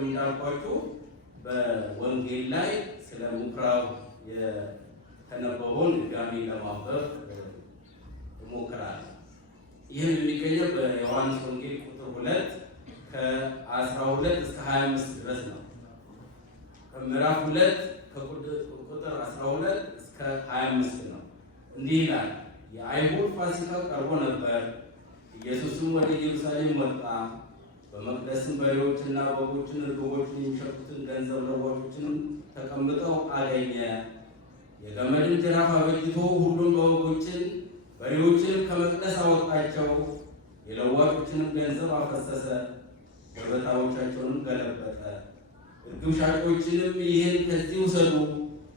እንዳልኳችሁ በወንጌል ላይ ስለ ምኩራብ የተነበበውን ድጋሚ ለማንበብ እሞክራለሁ። ይህም የሚገኘው በዮሐንስ ወንጌል ቁጥር 2 ከ12 እስከ 25 ድረስ ነው። ከምዕራፍ 2 ከቁጥር 12 እስከ 25 ነው። እንዲህ ይላል። የአይሁድ ፋሲካ ቀርቦ ነበር። ኢየሱስም ወደ ኢየሩሳሌም ወጣ። በመቅደስም በሬዎችና በጎችን፣ ርግቦችን የሚሸጡትን ገንዘብ ለዋጮችን ተቀምጠው አገኘ። የገመድን ጅራፍ አበጅቶ ሁሉም በጎችን በሬዎችን ከመቅደስ አወጣቸው። የለዋጮችንም ገንዘብ አፈሰሰ፣ ገበታዎቻቸውንም ገለበጠ። እርግብ ሻጮችንም ይህን ከዚህ ውሰዱ፣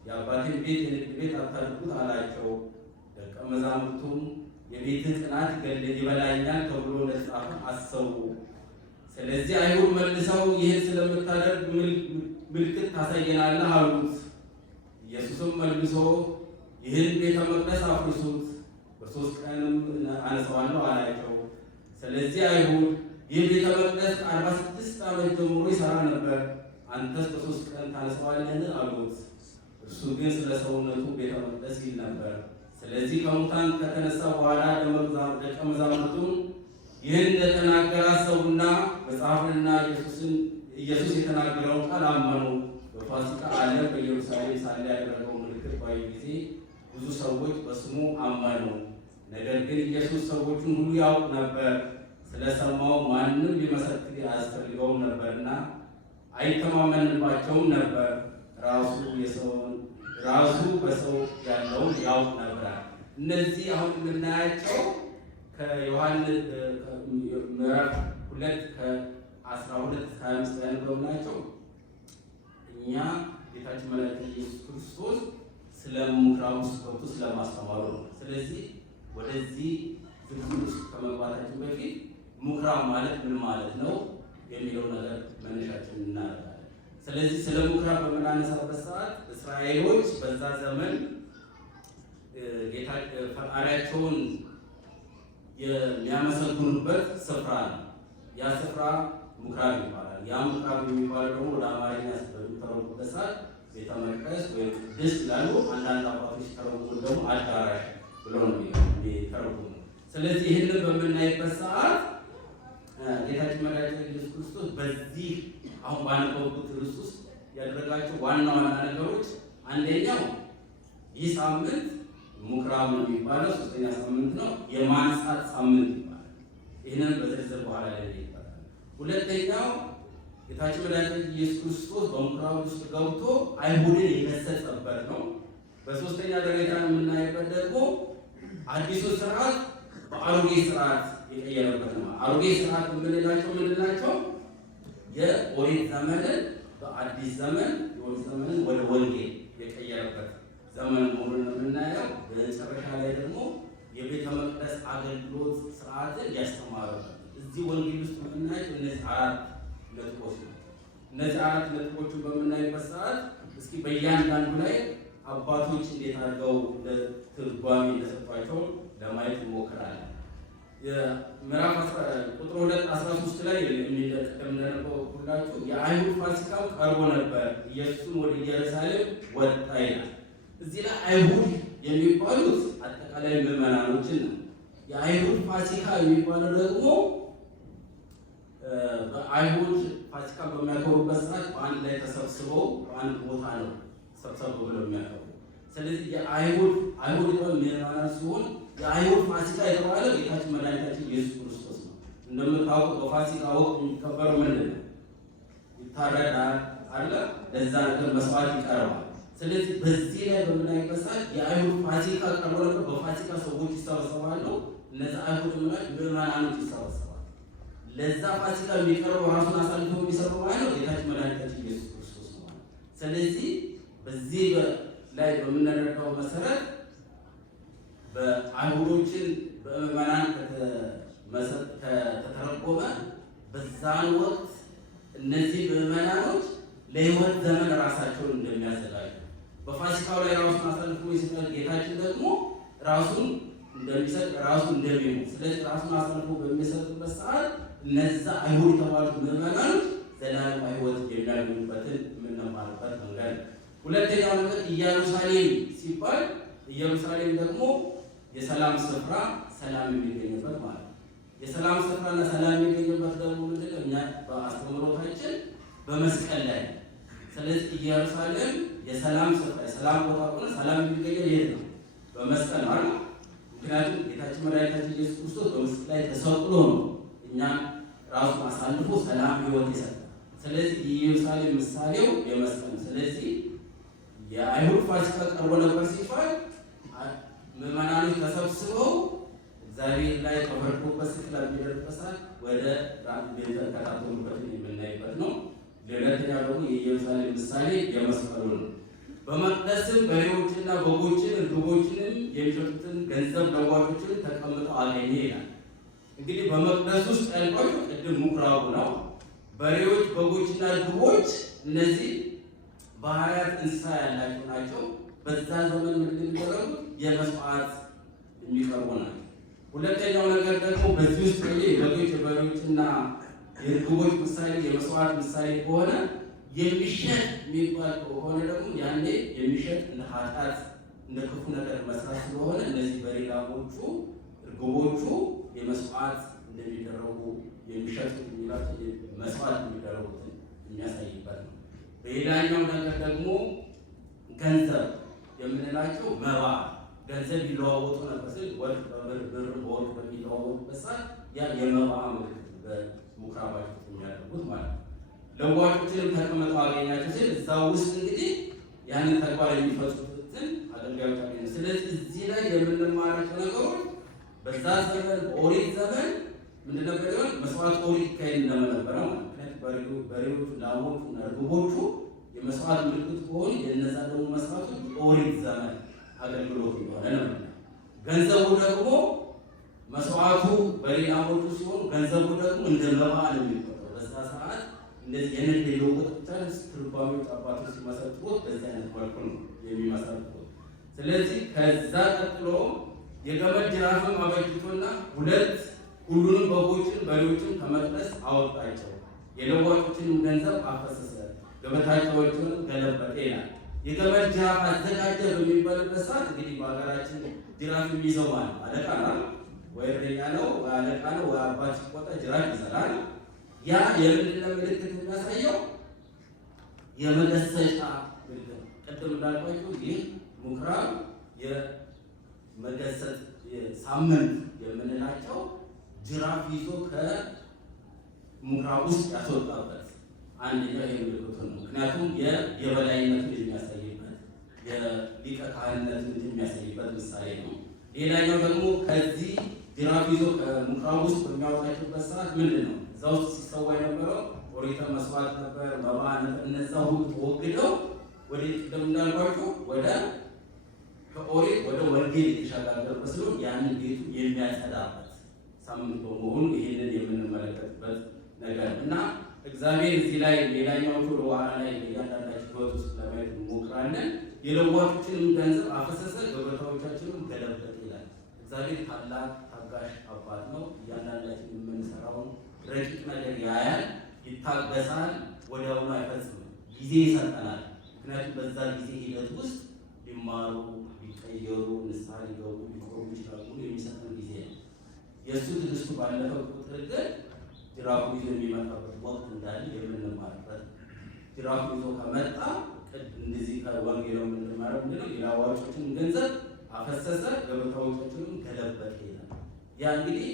የአባቴን ቤት የንግድ ቤት አታድርጉት አላቸው። ደቀ መዛሙርቱም የቤትህ ቅናት ይበላኛል ተብሎ እንደተጻፈ አሰቡ። ስለዚህ አይሁድ መልሰው ይህን ስለምታደርግ ምልክት ታሳየናለህ አሉት። ኢየሱስም መልሶ ይህን ቤተ መቅደስ አፍርሱት፣ በ3 ቀንም አነሳዋለሁ አላቸው። ስለዚህ አይሁድ ይህ ቤተ መቅደስ 46 ዓመት ጀምሮ ይሰራ ነበር፣ አንተስ በ3 ቀን ታነሳዋለህን አሉት። እርሱ ግን ስለ ሰውነቱ ቤተ መቅደስ ይል ነበር። ስለዚህ ከሙታን ከተነሳ በኋላ ደቀ መዛሙርቱን ይህን እንደተናገረ አሰቡና መጽሐፍንና ኢየሱስ የተናገረውን ቃል አመኑ። በፋሲካ ዓለም በኢየሩሳሌም ሳለ ያደረገው ምልክት ባዩ ጊዜ ብዙ ሰዎች በስሙ አመኑ። ነገር ግን ኢየሱስ ሰዎቹን ሁሉ ያውቅ ነበር፣ ስለሰማው ማንም ሊመሰክር አያስፈልገውም ነበርና አይተማመንባቸውም ነበር። ራሱ በሰው ያለውን ያውቅ ነበር። እነዚህ አሁን የምናያቸው ከዮሐንስ ምዕራፍ 2 ከ12 እስከ 25 ያለው ናቸው። እኛ ጌታችን መድኃኒታችን ኢየሱስ ክርስቶስ ስለ ምኩራብ ውስጥ ገብቶ ስለማስተማሩ ነው። ስለዚህ ወደዚህ ዝርዝር ውስጥ ከመግባታችን በፊት ምኩራብ ማለት ምን ማለት ነው የሚለው ነገር መነሻችን እናደርጋለን። ስለዚህ ስለ ምኩራብ በምናነሳበት ሰዓት እስራኤሎች በዛ ዘመን ጌታ ፈጣሪያቸውን የሚያመሰግኑበት ስፍራ ነው። ያ ስፍራ ምኩራብ ይባላል። ያ ምኩራብ የሚባለው ደግሞ ወደ አማርኛ በሚተረጉበት ሰዓት ቤተ መቅደስ ወይም ቅድስት ይላሉ። አንዳንድ አባቶች ተረጉሙ ደግሞ አዳራሽ ብለው ነው የሚተረጉሙ። ስለዚህ ይህንን በምናይበት ሰዓት ጌታችን መድኃኒታችን ኢየሱስ ክርስቶስ በዚህ አሁን ባነበብኩት ርዕስ ውስጥ ያደረጋቸው ዋና ዋና ነገሮች፣ አንደኛው ይህ ሳምንት ምኩራብ ነው የሚባለው 3ኛ ሳምንት ነው። የማንጻት ሳምንት ይባላል። ይህንን በዝርዝር በኋላ ላይ ይባላል። ሁለተኛው ጌታችን መድኃኒታችን ኢየሱስ ክርስቶስ በምኩራብ ውስጥ ገብቶ አይሁድን የገሰጸበት ነው። በሶስተኛ ደረጃ የምናይበት ደግሞ አዲሱ ስርዓት በአሮጌ ስርዓት የቀየረበት ነው። አሮጌ ስርዓት የምንላቸው የኦሪት ዘመንን በአዲስ ዘመን የኦሪት ዘመንን ወደ ወንጌል የቀየረበት ዘመን መሆኑን የምናየው። በመጨረሻ ላይ ደግሞ የቤተ መቅደስ አገልግሎት ስርዓትን ያስተማረበት እዚህ ወንጌል ውስጥ የምናየው እነዚህ 4 ነጥቦች ናቸው። እነዚህ 4 ነጥቦችን በምናይበት ሰዓት እስኪ በእያንዳንዱ ላይ አባቶች እንዴት አድርገው ለትርጓሜ እንደሰጧቸው ለማየት እንሞክራለን። የምዕራፍ ቁጥር 2:13 ላይ እንደነበርኩላችሁ የአይሁድ ፋሲካ ቀርቦ ነበር፣ ኢየሱስም ወደ ኢየሩሳሌም ወጣ ይላል። እዚህ ላይ አይሁድ የሚባሉት አጠቃላይ ምዕመናኖችን ነው። የአይሁድ ፋሲካ የሚባለው ደግሞ በአይሁድ ፋሲካ በሚያከብሩበት ሰዓት በአንድ ላይ ተሰብስበው በአንድ ቦታ ነው ሰብሰብ ብለው የሚያከብሩ። ስለዚህ የአይሁድ ምዕመናን ሲሆን የአይሁድ ፋሲካ የተባለው ጌታችን መድኃኒታችን ኢየሱስ ክርስቶስ ነው። እንደምታውቁት በፋሲካ ወቅት የሚከበረው ምንድን ነው? ይታረዳል አለ፣ ለዛ ነገር መስዋዕት ይቀርባል። ስለዚህ በዚህ ላይ በምናይበት ሰዓት የአይሁድ ፋሲካ ቀርቦ ነበር። በፋሲካ ሰዎች ይሰበሰባሉ። እነዛ አይሁድ ምዕመናኖች ይሰበሰባሉ። ለዛ ፋሲካ የሚቀርበው ራሱን አሳልፎ የሚሰጠው ማለት ጌታችን መድኃኒታችን ኢየሱስ ክርስቶስ ነው። ስለዚህ በዚህ ላይ በምንረዳው መሰረት በአይሁዶችን በምዕመናን ከተተረጎመ በዛን ወቅት እነዚህ ምዕመናኖች ለሕይወት ዘመን ራሳቸውን እንደሚያዘጋጁ በፋሲካው ላይ ራሱን አሳልፎ የሰጠው ጌታችን ደግሞ ራሱን እንደሚሰጥ ራሱን እንደሚሞት። ስለዚህ ራሱን አሳልፎ በሚሰጥበት ሰዓት እነዛ አይሁድ የተባሉት ምዕመናኖች ዘላለማዊ ሕይወት የሚያገኙበትን የምንማርበት መንገድ ነው። ሁለተኛው ነገር ኢየሩሳሌም ሲባል ኢየሩሳሌም ደግሞ የሰላም ስፍራ፣ ሰላም የሚገኝበት ማለት ነው። የሰላም ስፍራና ሰላም የሚገኝበት ደግሞ ምንድነው? እኛ በአስተምህሮታችን በመስቀል ላይ። ስለዚህ ኢየሩሳሌም የሰላም ስፍራ፣ የሰላም ቦታ ሆነ ሰላም የሚገኘው የት ነው? በመስቀል ማለት ነው። ምክንያቱም ጌታችን መድኃኒታችን ኢየሱስ ክርስቶስ በመስቀል ላይ ተሰቅሎ ነው እኛን ራሱን አሳልፎ ሰላም ሕይወት ይሰጣል። ስለዚህ የኢየሩሳሌም ምሳሌው የመስቀል ነው። ስለዚህ የአይሁድ ፋሲካ ቀርቦ ነበር ሲባል ምዕመናኖች ተሰብስበው እግዚአብሔር ላይ ተፈርዶበት ስቅለት የሚደርስበት ወደ ቤተ ተካተሉበት የምናይበት ነው። ሁለተኛ ደግሞ የኢየሩሳሌም ምሳሌ የመስቀሉ ነው። በመቅደስም በሬዎችና በጎችን እርግቦችንም የሚሸጡትን ገንዘብ ለዋጮችን ተቀምጠው አገኘ ይላል። እንግዲህ በመቅደስ ውስጥ ያልኳቸው ቅድም ምኩራቡ ነው። በሬዎች፣ በጎችና እርግቦች እነዚህ ባህሪያት እንስሳ ያላቸው ናቸው። በዛ ዘመን ምንድን የሚደረጉት የመስዋዕት የሚቀርቡ ናቸው። ሁለተኛው ነገር ደግሞ በዚህ ውስጥ የበጎች የበሬዎችና የእርግቦች ምሳሌ የመስዋዕት ምሳሌ ከሆነ የሚሸጥ የሚባል ከሆነ ደግሞ ያኔ የሚሸጥ እንደ ኃጢአት እንደ ክፉ ነገር መስራት ስለሆነ እነዚህ በሬ ላሞቹ እርግቦቹ የመስዋዕት እንደሚደረጉ የሚሸጡ መስዋዕት የሚደረጉትን የሚያሳይበት ነው። በሌላኛው ነገር ደግሞ ገንዘብ የምንላቸው መባ ገንዘብ ይለዋወጡ ነበር ስል ወርቅ በብር ብር በወርቅ በሚለዋወጡበት ሰዓት ያ የመባ ምልክት በምኩራባቸው የሚያደርጉት ማለት ነው። ለዋጮችንም ተቀምጠው አገኛቸው ሲል እዛ ውስጥ እንግዲህ ያንን ተግባር የሚፈጽሙትን አገልጋዮች አገኘ። ስለዚህ እዚህ ላይ የምንማራቸው ነገሮች በዛ ዘመን በኦሪት ዘመን ምንድን ነበር ይሆን መስዋዕት ኦሪት ይካሄድ እንደነበረ ማለት ምክንያቱም በሬዎቹ ላሞቹ እና እርግቦቹ የመስዋዕት ምልክት ከሆኑ የነዛ ደግሞ መስዋዕቶች የኦሪት ዘመን አገልግሎት እንደሆነ ነው። ገንዘቡ ደግሞ መስዋዕቱ በሬ ላሞቹ ሲሆኑ ገንዘቡ ደግሞ እንደ መባ ነው የሚቆጠረው። በዛ ሰዓት እንደዚህ የንግድ የልውውጥ ትርጓሜዎች አባቶች ሲመሰጥሩት በዚህ አይነት መልኩ ነው የሚመሰጥሩት። ስለዚህ ከዛ ቀጥሎ የገመድ ጅራፍም አበጅቶና ሁሉንም በጎችን በሬዎችን ከመቅደስ አወጣቸው፣ የለዋጮችንም ገንዘብ አፈሰሰ፣ ገበታቸውንም ገለበጠ ይላል። የገመድ ጅራፍ አዘጋጀ በሚባልበት ሰዓት እንግዲህ በሀገራችን ጅራፍ የሚይዘው ማለት አለቃ ነው ወይ እረኛ ነው ወይ አለቃ ነው ወይ አባት ሲቆጣ ጅራፍ ይሰራል። ያ የምንድን ነው ምልክት የሚያሳየው? የመገሰጫ ምልክት። ቅድም እንዳልኳችሁ ይህ ምኩራብ የመገሰጥ ሳምንት የምንላቸው ጅራፍ ይዞ ከምኩራብ ውስጥ ያስወጣበት አንደኛው ይሄ ምልክቱ ነው። ምክንያቱም የበላይነቱን የሚያሳይበት የሊቀ ካህንነቱን የሚያሳይበት ምሳሌ ነው። ሌላኛው ደግሞ ከዚህ ጅራፍ ይዞ ከምኩራብ ውስጥ በሚያወጣችበት ሰዓት ምንድን ነው እዛ ውስጥ ሲሰዋ የነበረው ኦሪተ መስዋዕት ነበር፣ መባ ነበር። እነዛ ሁሉ ተወግደው ወደ ቅድም እንዳልኳችሁ ወደ ከኦሪት ወደ ወንጌል የተሸጋገረበት ሲሆን ያንን ቤቱ የሚያጸዳበት ሳምንት በመሆኑ ይህንን የምንመለከትበት ነገር እና እግዚአብሔር እዚህ ላይ ሌላኛዎቹ ለኋላ ላይ እያንዳንዳችን ሕይወት ውስጥ ለማየት እንሞክራለን። የለዋጮችንም ገንዘብ አፈሰሰ፣ ገበታዎቻችንም ገለበጠ ይላል። እግዚአብሔር ታላቅ ታጋሽ አባት ነው። እያንዳንዳችን የምንሰራውን ረቂቅ ነገር ያያል፣ ይታገሳል፣ ወዲያውኑ አይፈጽምም። ጊዜ ይሰጠናል። ምክንያቱም በዛ ጊዜ ሂደት ውስጥ ሊማሩ፣ ሊቀየሩ፣ ንስሐ ሊገቡ፣ ሊቆሙ ይችላሉ የሚሰጠን ጊዜ ነው። የእሱ ትዕግስቱ ባለፈ ቁጥር ግን ጅራፉ ይዞ የሚመጣበት ወቅት እንዳለ የምንማርበት። ጅራፉ ይዞ ከመጣ እንደዚህ ከወንጌል የምንማረው ምንድነው? የለዋጮችን ገንዘብ አፈሰሰ፣ ገበታዎቻችንም ገለበጠ ይላል። ያ እንግዲህ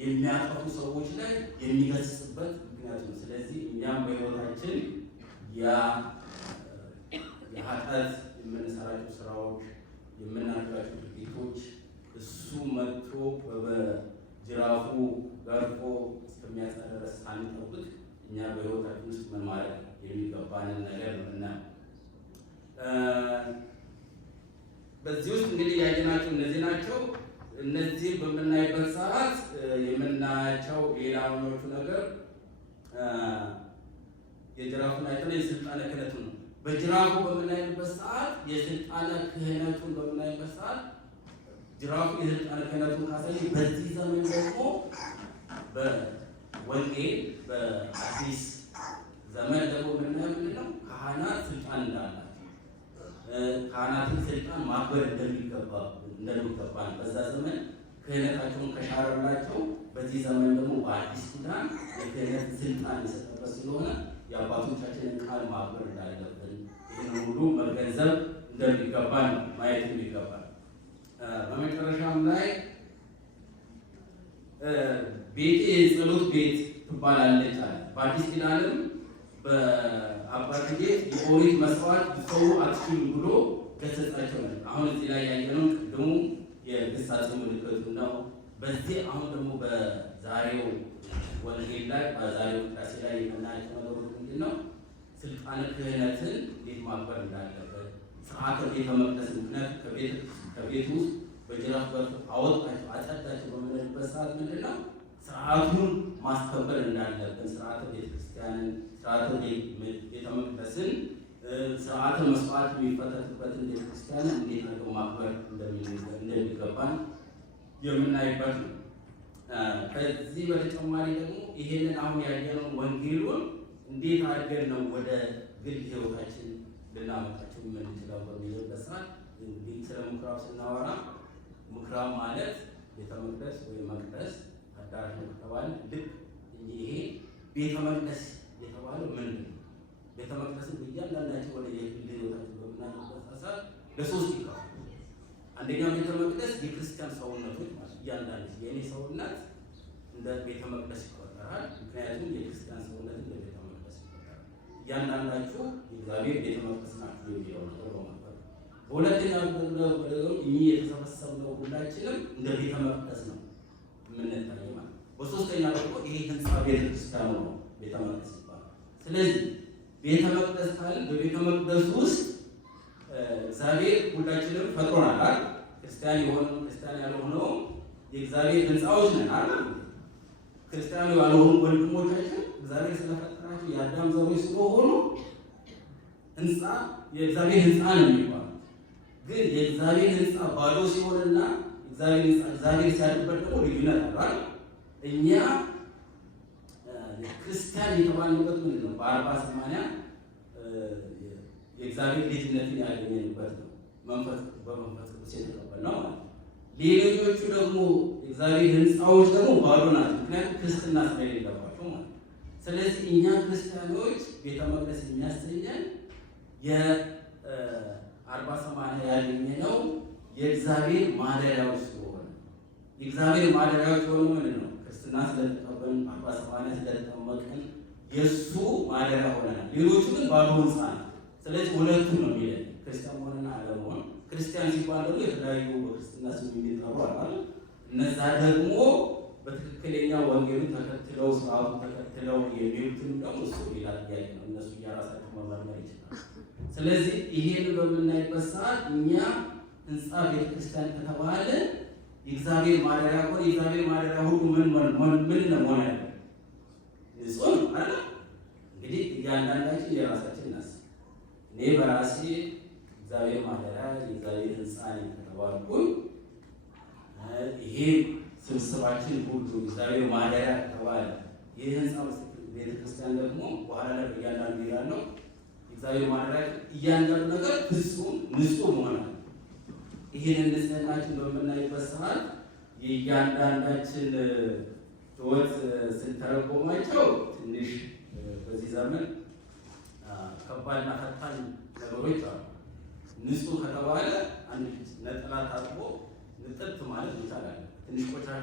የሚያጠፉ ሰዎች ላይ የሚገስጽበት ምክንያት ነው። ስለዚህ እኛም በሕይወታችን የኃጢአት የምንሰራቸው ስራዎች፣ የምናደርጋቸው ድርጊቶች እሱ መጥቶ በጅራፉ ገርፎ እስከሚያጸዳ ድረስ ሳንጠብቅ እኛ በሕይወታችን ውስጥ ምን ማድረግ የሚገባንን ነገር ምና በዚህ ውስጥ እንግዲህ ያየናቸው እነዚህ ናቸው። እነዚህ በምናይበት ሰዓት የምናያቸው ሌላኞቹ ነገር የጅራፉን አይተን የስልጣነ ክህነቱን ነው። በጅራፉ በምናይበት ሰዓት የስልጣነ ክህነቱን በምናይበት ሰዓት ጅራፉ የስልጣነ ክህነቱን ካሳየ፣ በዚህ ዘመን ደግሞ በወንጌል በአዲስ ዘመን ደግሞ የምናየው ምንድን ነው? ካህናት ስልጣን እንዳላቸው ካህናትን ስልጣን ማክበር እንደሚገባ ነው። በዛ ዘመን ክህነታቸውን ከሻረላቸው በዚህ ዘመን ደግሞ በአዲስ ኪዳን የክህነት ስልጣን የሰጠበት ስለሆነ የአባቶቻችንን ቃል ማክበር እንዳለብን ይህን ሁሉ መገንዘብ እንደሚገባ ነው ማየት የሚገባል። በመጨረሻም ላይ ቤቴ የጸሎት ቤት ትባላለች አለ። በአዲስ ኪዳንም በአባትጌ የኦሪት መስዋዕት ሊሰዉ አትችሉም ብሎ ገሰጻቸው ነው። አሁን እዚህ ላይ ያየነው ቅድሙ የግሳጼ ምልክቱ ነው። በዚህ አሁን ደግሞ በዛሬው ወንጌል ላይ በዛሬው ቅዳሴ ላይ የምናያቸው ነገሮች ምንድን ነው? ስልጣነ ክህነትን እንዴት ማክበር እንዳለበት፣ ስርዓተ ቤተ መቅደስ ምክንያት ከቤት ውስጥ በጅራፍ በርቱ አወጣቸው አጸዳቸው በምንልበት ሰዓት ምንድን ነው ስርዓቱን ማስከበር እንዳለብን፣ ስርዓተ ቤተክርስቲያንን፣ ስርዓተ ቤተ መቅደስን፣ ስርዓተ መስዋዕት የሚፈተትበትን ቤተክርስቲያንን እንዴት አድርገው ማክበር እንደሚገባን የምናይበት ነው። ከዚህ በተጨማሪ ደግሞ ይሄንን አሁን ያየነውን ወንጌሉን እንዴት አድርገን ነው ወደ ግል ህይወታችን ልናመጣቸው የምንችለው በሚልበት ሰዓት እንግዲህ ስለ ምኩራብ ስናወራ ምኩራብ ማለት ቤተ መቅደስ ወይም መቅደስ አዳራሽ ነው ከተባለ ልክ ይሄ ቤተ መቅደስ የተባለው ምንድን ነው? ቤተ መቅደስን እያንዳንዳቸው ወደ የግል ህይወታችን በምናመጣበት ሰዓት ለሶስት ይከፋል። አንደኛው ቤተ መቅደስ የክርስቲያን ሰውነቶች ማለት እያንዳንዱ የኔ ሰውነት እንደ ቤተ መቅደስ ይቆጠራል። ምክንያቱም የክርስቲያን ሰውነት እንደ ቤተ መቅደስ ይቆጠራል። እያንዳንዳችሁ የእግዚአብሔር ቤተ መቅደስ ናችሁ የሚለው ነገር በማለት በሁለተኛው ደግሞ እኚህ የተሰበሰብነው ሁላችንም እንደ ቤተ መቅደስ ነው የምንታየው ማለት። በሶስተኛ ደግሞ ይሄ ህንፃ ቤተ ክርስቲያኑ ነው ቤተ መቅደስ ይባላል። ስለዚህ ቤተ መቅደስ ካልን በቤተ መቅደስ ውስጥ እግዚአብሔር ሁላችንም ፈጥሮናል። ክርስቲያን የሆነው ክርስቲያን ያልሆነው የእግዚአብሔር ህንፃዎች ነን አይደል? ክርስቲያን ያልሆኑ ወንድሞቻችን እግዚአብሔር ስለፈጠራቸው የአዳም ዘሮች ስለሆኑ ህንፃ የእግዚአብሔር ህንፃ ነው የሚባለው። ግን የእግዚአብሔር ህንፃ ባዶ ሲሆንና እግዚአብሔር ሲያድርበት ደግሞ ልዩነት አለ። እኛ ክርስቲያን የተባልንበት ምንድን ነው? በ40/80 የእግዚአብሔር ልጅነትን ያገኘንበት ነው። በመንፈስ ቅዱስ የተቀበልነው ማለት ነው። ሌሎቹ ደግሞ የእግዚአብሔር ህንፃዎች ደግሞ ባዶ ናቸው፣ ምክንያቱም ክርስትና ስለሌለባቸው ማለት ነው። ስለዚህ እኛ ክርስቲያኖች ቤተ መቅደስ የሚያሰኘን የ40/80 ያገኘነው የእግዚአብሔር ማደሪያዎች ስለሆነ የእግዚአብሔር ማደሪያዎች ሆኖ ምንድን ነው? ክርስትና ስለተቀበልን 40/80 ስለተጠመቅን የእሱ ማደሪያ ሆነናል። ሌሎቹ ግን ባዶ ህንፃ ነው። ስለዚህ ሁለቱ ነው የሚለን ክርስቲያን ሆነና አለመሆን። ክርስቲያን ሲባል ደግሞ የተለያዩ በክርስትና ስም የሚጠሩ አሉ። እነዛ ደግሞ በትክክለኛ ወንጌሉን ተከትለው ስርዓቱን ተከትለው የሚሉትን ደግሞ እሱ ሌላ ጥያቄ ነው። እነሱ እያራሳቸው መመርመር ይችላል። ስለዚህ ይሄን በምናይበት ሰዓት እኛ ህንፃ ቤተክርስቲያን ከተባለ የእግዚአብሔር ማደሪያ ሆነ የእግዚአብሔር ማደሪያ ሁሉ ምን ነው መሆን ያለ ንጹህ ነው አይደል? እንግዲህ እያንዳንዳችን የራሳችን እናስብ። እኔ በራሴ እግዚአብሔር ማደሪያ የእግዚአብሔር ህንፃ ነኝ ከተባልኩኝ ይሄ ስብስባችን ሁሉ እግዚአብሔር ማደሪያ ከተባለ ይህ ህንፃ ቤተክርስቲያን ደግሞ በኋላ ላይ እያንዳንዱ ይላለው እግዚአብሔር ማደሪያ እያንዳንዱ ነገር ፍጹም ንጹህ መሆን አለ። ይህን ንጽህናችን በምናይበት ሰዓት የእያንዳንዳችን ህይወት ስንተረጎማቸው ትንሽ በዚህ ዘመን ከባድና ፈታኝ ነገሮች አሉ። ንጹህ ከተባለ አንድ ነጠላ ታጥቦ ንጥት ማለት ይቻላል። ትንሽ ቆሻሻ